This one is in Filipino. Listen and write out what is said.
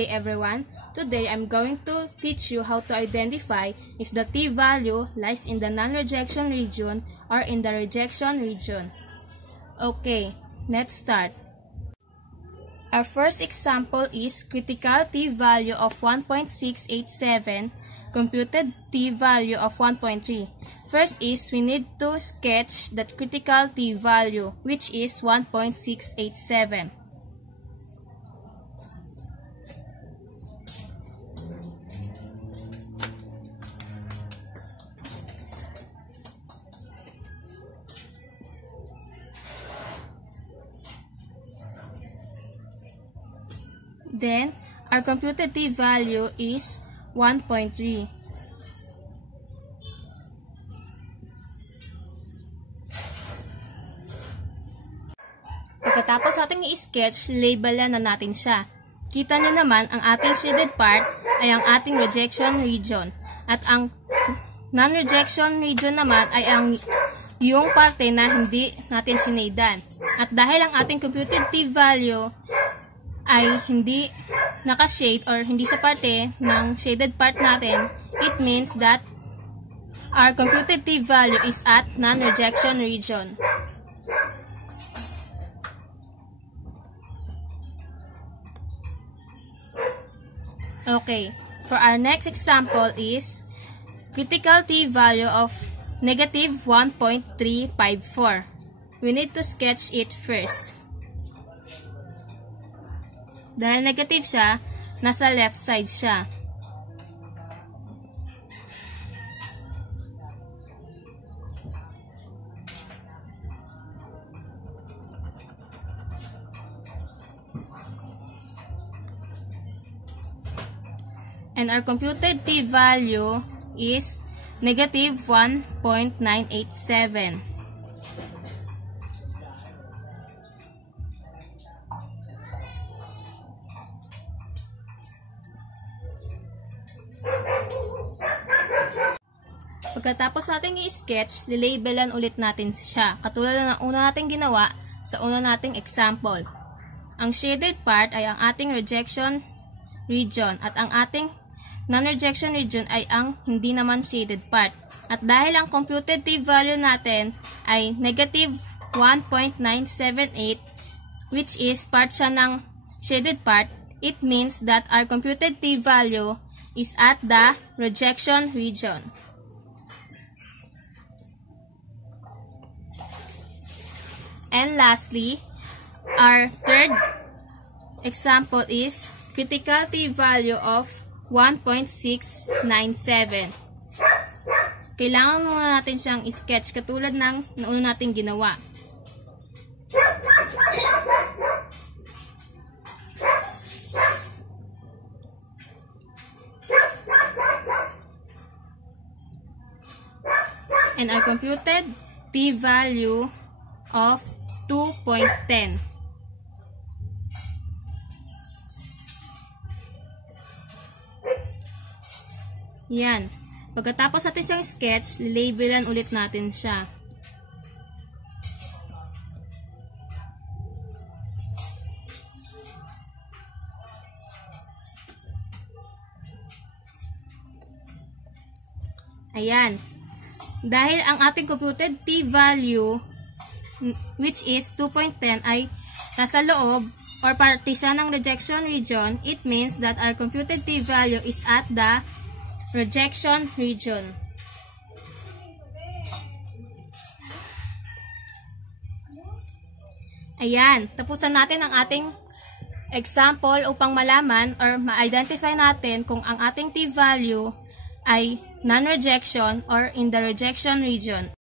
day everyone. Today I'm going to teach you how to identify if the t-value lies in the non-rejection region or in the rejection region. Okay, let's start. Our first example is critical t-value of 1.687, computed t-value of 1.3. First is we need to sketch the critical t-value, which is 1.687. Then, our computed t-value is 1.3. Pagkatapos ating i-sketch, labelan na natin siya. Kita nyo naman, ang ating shaded part ay ang ating rejection region. At ang non-rejection region naman ay yung parte na hindi natin shinadan. At dahil ang ating computed t-value ay hindi naka-shade or hindi sa parte ng shaded part natin, it means that our computed t-value is at non-rejection region. Okay, for our next example is critical t-value of negative 1.354. We need to sketch it first. Dahil negative siya, nasa left side siya. And our computed t-value is negative 1.987. Pagkatapos natin i-sketch, lilabelan ulit natin siya, katulad ng una nating ginawa sa una nating example. Ang shaded part ay ang ating rejection region at ang ating non-rejection region ay ang hindi naman shaded part. At dahil ang computed t-value natin ay negative 1.978, which is part siya ng shaded part, it means that our computed t-value is at the rejection region. And lastly, our third example is critical t-value of 1.697. Kailangan muna natin siyang sketch katulad ng nauna nating ginawa. And our computed t-value of 2.10. Yan. Pagkatapos natin siyang sketch, lilabelan ulit natin siya. Ayan. Dahil ang ating computed t-value, which is 2.10, ay nasa loob or parte siya ng rejection region, it means that our computed t-value is at the rejection region. Ayan, tapusan natin ang ating example upang malaman or ma-identify natin kung ang ating t-value ay non-rejection or in the rejection region.